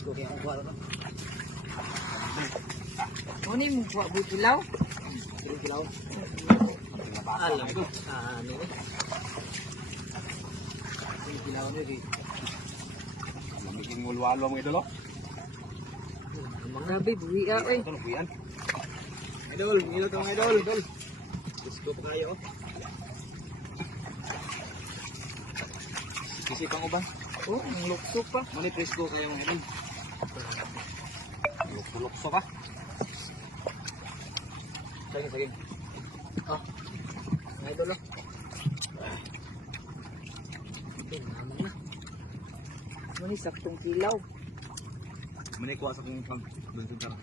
Presko kaya ang kuha na. Ano yung buwa butilaw? Kilaw. Alam ko. Ano eh. Kilaw nyo rin. Magiging mulwalo mga idol. Grabe, buwi ka eh. Ito, buwian. Idol, ilo to mga idol. Presko pa kayo. Kasi pang uban. Oh, ang lukso pa. Mali presko kayo mga idol. Lukso ka. Sige. Oh. Mga idol oh. Ito, naman na. Ano yung saktong kilaw? Manikuha sa kong pang. Doon sa tara.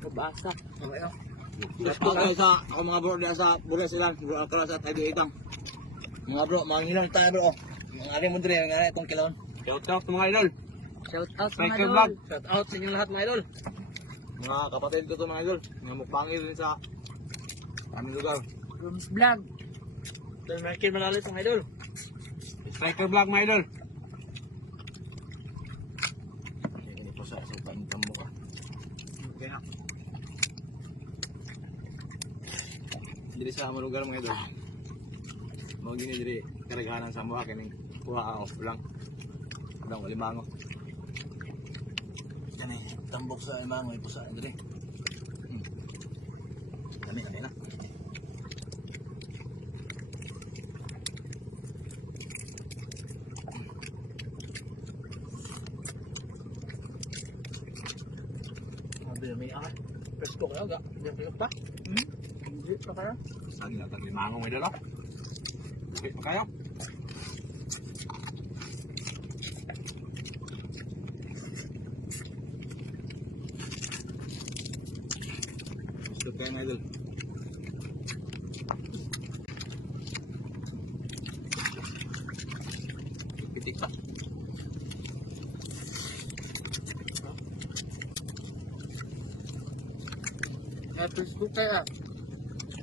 Mabasak. Okay oh. Presko kayo sa ako mga bro diyan sa Bulas Silang. Bro ako sa Tabi Itang. Mga bro, mangilang tayo bro. Mga ari mo dre, nga itong kilawon. Shout out mga idol. Shout out mga Striker idol. vlog. Shout out sa inyo lahat mga idol. Mga kapatid ko to mga idol. Mga mukbangir din sa aming lugar. Rooms vlog. Dahil Markin Malalit mga idol. Striker vlog mga idol. Hindi po sa pangitang mo ka. Okay na. Diri sa among lugar mga idol. Mao gini diri karaghanan sa mga kining kuha off lang. Kadang limango. Yan eh, tambok sa imango, ipo sa dre. Kami na. May akay. Presko kayo, ga? Hindi pa? Hindi pa kaya? Saan na tag limango mga idol. Okay pa kayo. Gusto kayo mga idol. Pitik pa. Presko kaya.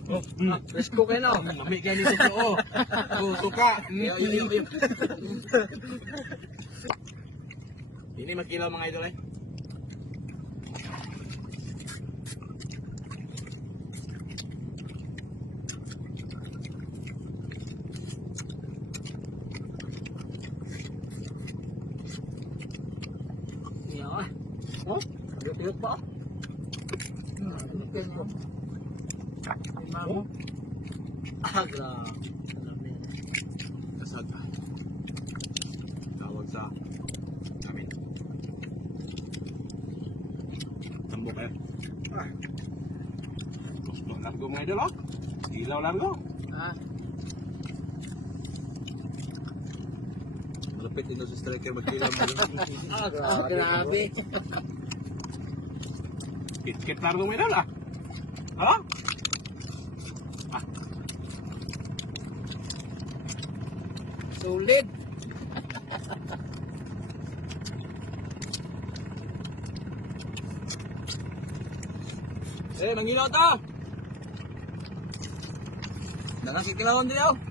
Oh, Presko kayo na. mami kayo nito po. Oh, suka. Yo. Ini magkilaw mga idol eh. Iya ka. Oh, tuyot pa. Ganyan. May mamo. Grabe. Kasag. Tawag sa amin. Tambok kayo. Gusto largo mga idol oh. Ilaw largo. Ah, Malapit din daw sa striker magkilaw mga idol. grabe. Kit largo mga idol ah. Hala? Solid. Mangilaw ta. Nakasikilawan din ako.